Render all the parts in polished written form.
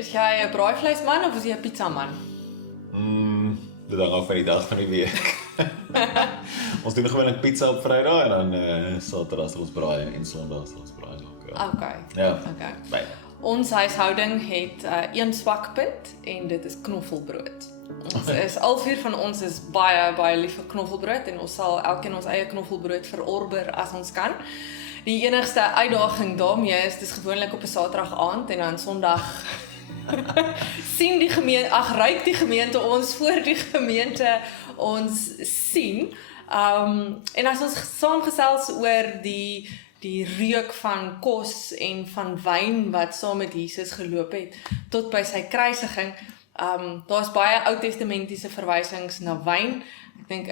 Is jy 'n braaivleisman of is jy 'n pizzaman? Dit hang af van die dag van die week. Ons doen gewoonlik pizza op Vrydag en dan Saterdag sal ons braai en Sondag sal ons braai ook. Ja. Okay. Ja. Okay. Byna. Ons huishouding het een swakpunt en dit is knoffelbrood. Ons is al 4 van ons is baie lief vir knoffelbrood en ons sal elkeen ons eie knoffelbrood verorber as ons kan. Die enigste uitdaging daarmee is dis gewoonlik op 'n Saterdag aand en dan Sondag sien die gemeente, ruik die gemeente ons voor die gemeente ons sien. En as ons saamgesels oor die reuk van kos en van wyn wat saam met Jesus geloop het tot by sy kruisiging. Daar's baie Ou Testamentiese verwysings na wyn. Ek dink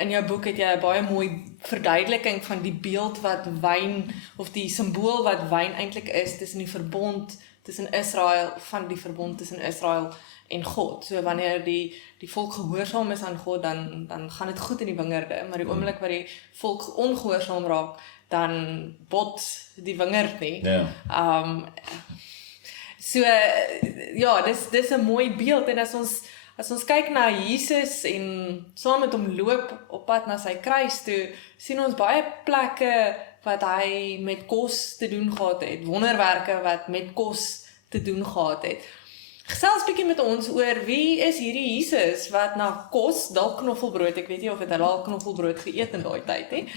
in jou boek het jy 'n baie mooi verduideliking van die beeld wat wyn of die simbool wat wyn eintlik is tussen die verbond tussen Israel, van die verbond tussen Israel en God. So wanneer die volk gehoorsaam is aan God, dan gaan dit goed in die wingerde, maar die oomblik wat die volk ongehoorsaam raak, dan bot die wingerd nie. Ja. So ja, dis 'n mooi beeld en as ons kyk na Jesus en saam met hom loop op pad na sy kruis toe, sien ons baie plekke wat hy met kos te doen gehad het, wonderwerke wat met kos te doen gehad het. Gesels bietjie met ons oor wie is hierdie Jesus wat na kos, dalk knoffelbrood, ek weet nie of het hulle al knoffelbrood geëet in daai tyd nie.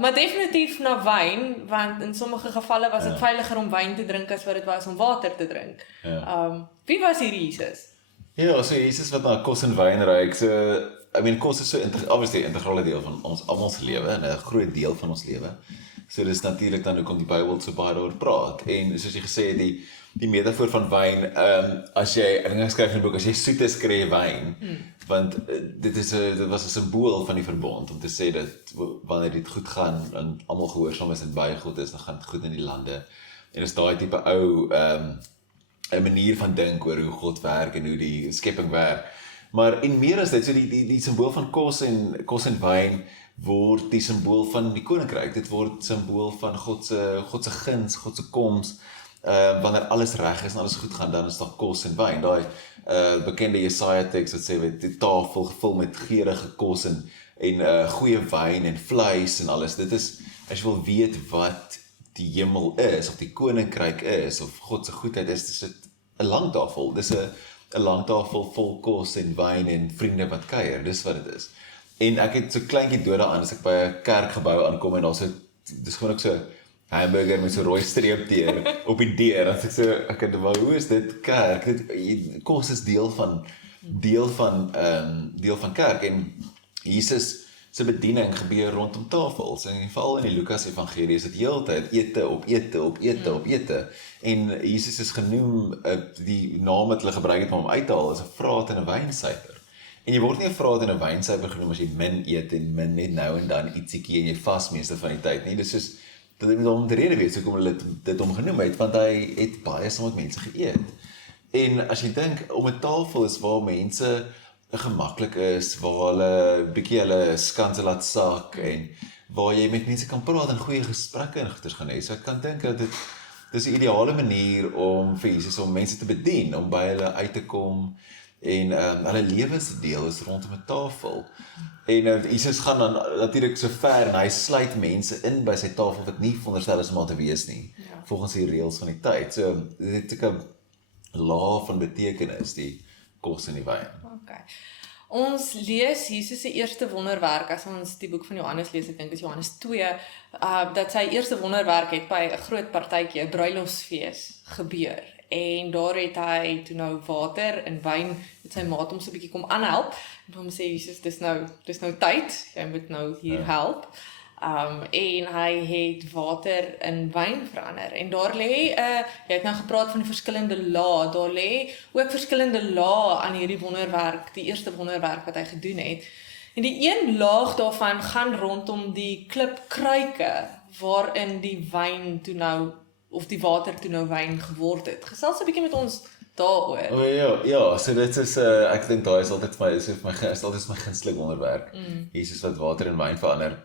Maar definitief na wyn, want in sommige gevalle was dit veiliger om wyn te drink as wat dit was om water te drink. Wie was hierdie Jesus? Ja, so Jesus wat na kos en wyn ruik, so kos is so obviously 'n integrale deel van ons almal se lewe en 'n groot deel van ons lewe. So dis natuurlik dan hoekom die Bybel so baie daaroor praat. En soos jy gesê het, die metafoor van wyn, as jy, ek skryf in 'n boek, as jy soet is, kry jy wyn. Want dit was 'n simbool van die verbond om te sê dat wanneer dit goed gaan en almal gehoorsaam is en baie goed is, dan gaan dit goed in die lande. En dis daai tipe ou 'n manier van dink oor hoe God werk en hoe die skepping werk. Maar en meer as dit, so die simbool van kos en wyn word die simbool van die koninkryk. Dit word simbool van God se guns, God se koms. Wanneer alles reg is en alles goed gaan, dan is daar kos en wyn. Daai bekende Jesaja teks wat sê die tafel gevul met geurende kos en goeie wyn en vleis en alles. Dit is, as jy wil weet wat die hemel is, of die koninkryk is, of God se goedheid is, dis 'n lang tafel. Dis 'n lang tafel vol kos en wyn en vriende wat kuier. Dis wat dit is. En ek het so kleintjie dood daaraan as ek by 'n kerkgebou aankom en daar's dis gewoon ook so hamburger met so rooi streep deur op die deur. As ek het hoe is dit kerk? Kos is deel van kerk en Jesus se bediening gebeur rondom tafels en veral in die Lukas evangelie is dit heeltyd ete op ete. En Jesus is genoem, die naam wat hulle gebruik het om hom uit te haal is 'n vraat en 'n wynsuiper. En jy word nie 'n vraat en 'n wynsuiper genoem as jy min eet en min net nou en dan ietsiekie en jy vas meeste van die tyd nie. Dis soos dit is om die rede wees hoekom hulle dit hom genoem het, want hy het baie saam met mense geëet. En as jy dink om 'n tafel is waar mense gemaklik is, waar hulle bietjie hulle skanse laat sak en waar jy met mense kan praat en goeie gesprekke en goeters gaan hê. So ek kan dink dat dit is 'n ideale manier om vir Jesus om mense te bedien, om by hulle uit te kom en hulle lewens te deel is rondom 'n tafel. En Jesus gaan dan natuurlik so ver en hy sluit mense in by sy tafel wat nie veronderstel is om al te wees nie, volgens die reëls van die tyd. So dit is 'n laag van betekenis, die kos en die wyn. Okay. Ons lees Jesus se eerste wonderwerk, as ons die boek van Johannes lees, ek dink is Johannes 2, dat sy eerste wonderwerk het by 'n groot partytjie, 'n bruilofsfees gebeur. En daar het hy toe nou water en wyn met sy maat om so 'n bietjie kom aanhelp. En hom sê Jesus, dis nou tyd, jy moet nou hier help. En hy het water in wyn verander. En daar lê, jy het nou gepraat van die verskillende lae, daar lê ook verskillende lae aan hierdie wonderwerk, die eerste wonderwerk wat hy gedoen het. En die een laag daarvan gaan rondom die klipkruike waarin die wyn toe nou, of die water toe nou wyn geword het. Gesels 'n bietjie met ons daaroor. Ja, so dit is, ek dink daai is altyd my gunsteling wonderwerk. Jesus wat water in wyn verander.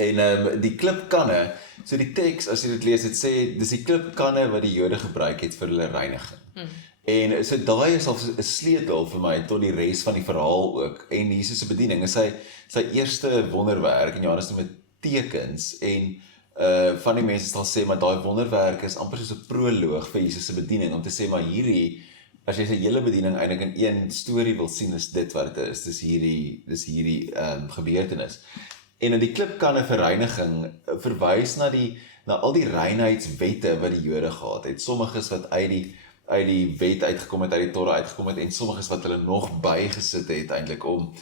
En die klipkanne, so die teks, as jy dit lees, dit sê, dis die klipkanne wat die Jode gebruik het vir hulle reiniging. En so daai is al 'n sleutel vir my tot die res van die verhaal ook. En Jesus se bediening is sy eerste wonderwerk in Johannes met tekens en van die mense sal sê maar daai wonderwerk is amper soos 'n proloog vir Jesus se bediening om te sê maar hierdie as jy sy hele bediening eintlik in een storie wil sien is dit wat dit is. Dis hierdie gebeurtenis. En in die klipkanne vir reiniging verwys na al die reinheidswette wat die Jode gehad het. Sommiges wat uit die wet uitgekom het, uit die Torah uitgekom het en sommiges wat hulle nog bygesit het eintlik om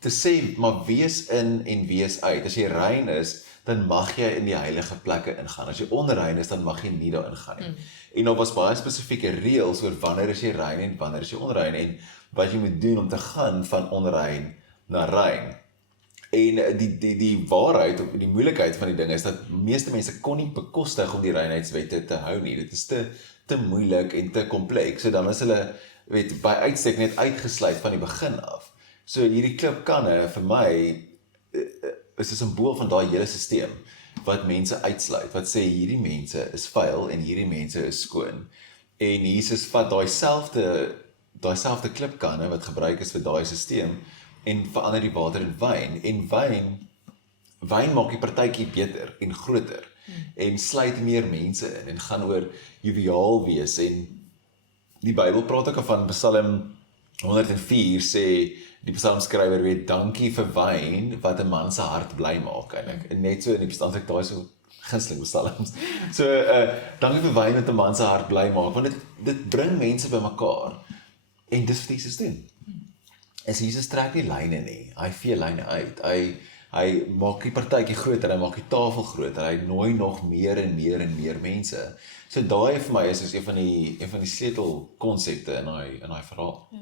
te sê maar wees in en wees uit. As jy rein is, dan mag jy in die heilige plekke ingaan. As jy onrein is, dan mag jy nie daar ingaan nie. En daar was baie spesifieke reëls oor wanneer is jy rein en wanneer is jy onrein en wat jy moet doen om te gaan van onrein na rein. En die waarheid of die moeilikheid van die ding is dat meeste mense kon nie bekostig om die reinheidswette te hou nie. Dit is te moeilik en te kompleks. So dan is hulle by uitstek net uitgesluit van die begin af. So hierdie klipkanne vir my is 'n simbool van daai hele stelsel wat mense uitsluit, wat sê hierdie mense is vuil en hierdie mense is skoon. En Jesus vat daai selfde klipkanne wat gebruik is vir daai stelsel en verander die water in wyn. En wyn maak die partytjie beter en groter en sluit meer mense in en gaan oor joviaal wees. En die Bybel praat ook van Psalm 104 sê die psalmskrywer weet dankie vir wyn wat 'n man se hart bly maak eintlik. En net so in die psalms ek daai so gunsteling psalms. So dankie vir wyn wat 'n man se hart bly maak want dit bring mense bymekaar. En dis wat Jesus doen. Is Jesus trek nie lyne nie. Hy vee lyne uit. Hy maak die partytjie groter, hy maak die tafel groter. Hy nooi nog meer en meer mense. So daai vir my is een van die sleutelkonsepte in daai verhaal. Ja.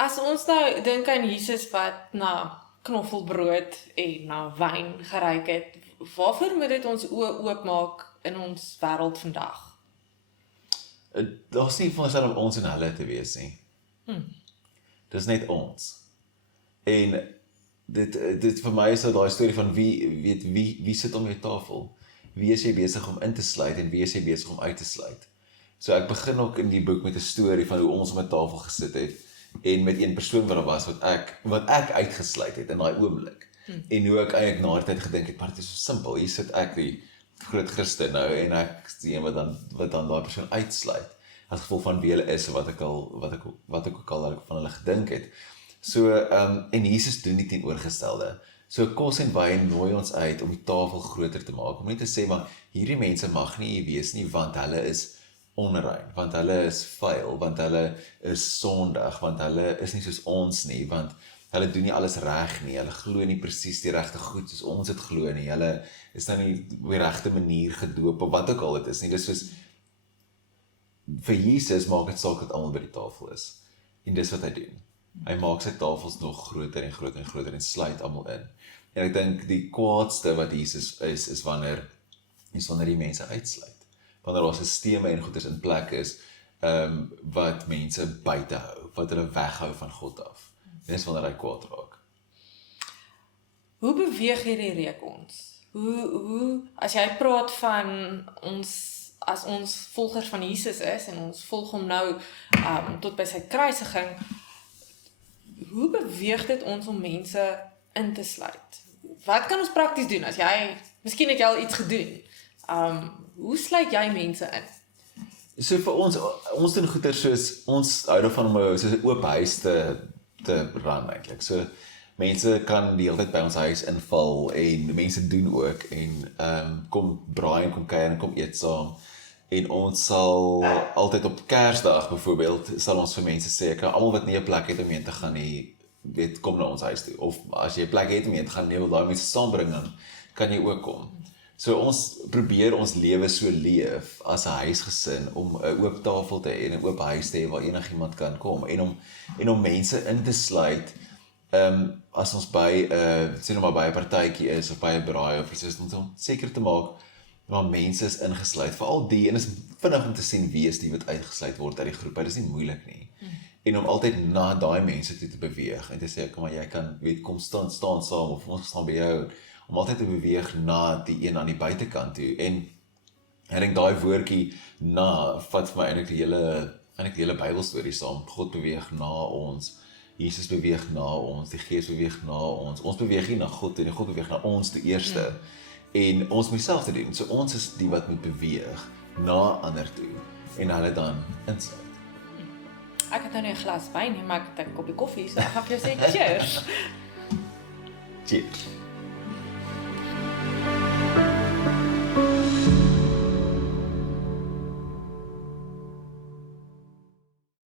As ons nou dink aan Jesus wat na knoffelbrood en na wyn geryk het, waarvoor moet dit ons oë oopmaak in ons wêreld vandag? Daar's nie van om ons en hulle te wees nie. Dis net ons. En dit vir my is nou daai storie van wie sit om jou tafel? Wie is jy besig om in te sluit en wie is jy besig om uit te sluit? So ek begin ook in die boek met 'n storie van hoe ons om 'n tafel gesit het en met een persoon wat daar was wat ek uitgesluit het in daai oomblik. En hoe ek eintlik na die tyd gedink het, maar dit is so simpel. Hier sit ek die groot Christen nou en ek is die een wat dan daai persoon uitsluit as gevolg van wie hulle is en wat ek ook al van hulle gedink het. So en Jesus doen die teenoorgestelde. So kos en wyn nooi ons uit om die tafel groter te maak. Om net te sê maar hierdie mense mag nie hier wees nie want hulle is onrein, want hulle is vuil, want hulle is sondig, want hulle is nie soos ons nie, want hulle doen nie alles reg nie, hulle glo nie presies die regte goed soos ons dit glo nie, hulle is nou nie op die regte manier gedoop of wat ook al dit is nie. Dis soos vir Jesus maak dit saak dat almal by die tafel is. En dis wat hy doen. Hy maak sy tafels nog groter en groter en groter en sluit almal in. En ek dink die kwaadste wat Jesus is wanneer die mense uitsluit. Wanneer daar sisteme en goeders in plek is wat mense buite hou, wat hulle weghou van God af. En dis wanneer hy kwaad raak. Hoe beweeg hierdie reek ons? Hoe as jy praat van as ons volgers van Jesus is en ons volg hom nou tot by sy kruisiging, hoe beweeg dit ons om mense in te sluit? Wat kan ons prakties doen? As miskien het jy al iets gedoen. Hoe sluit jy mense in? So vir ons doen goeie soos, ons hou daarvan om soos 'n oop huis te run eintlik. So mense kan die hele tyd by ons huis inval en mense doen ook en kom braai en kom kuier en kom eet saam. En ons sal altyd op Kersdag byvoorbeeld sal ons vir mense sê, almal wat nie 'n plek het om heen te gaan nie, kom na ons huis toe. Of as jy 'n plek het om heen te gaan, wil daai mense saambring, dan kan jy ook kom. So ons probeer ons lewe so leef as 'n huisgesin om 'n oop tafel te hê en 'n oop huis te hê waar enigiemand kan kom en om mense in te sluit as ons by sê nou maar by 'n partytjie is of by 'n braai of iets om seker te maak maar mense is ingesluit, veral die en is vinnig om te sien wie is die wat uitgesluit word uit die groep. Dit is nie moeilik nie. En om altyd na daai mense toe te beweeg en te sê kom maar jy kan kom staan saam of ons staan by jou om altyd te beweeg na die een aan die buitekant toe. En Ek dink daai woordjie na vat vir my eintlik die hele Bybelstorie saam. God beweeg na ons. Jesus beweeg na ons, die Gees beweeg na ons. Ons beweeg nie na God toe nie, God beweeg na ons toe eerste. En ons moet self te doen. So ons is die wat moet beweeg na ander toe en hulle dan insluit. Ek het nou nie 'n glas wyn nie, maar ek het 'n koppie koffie, so ek gaan vir jou sê cheers. Cheers.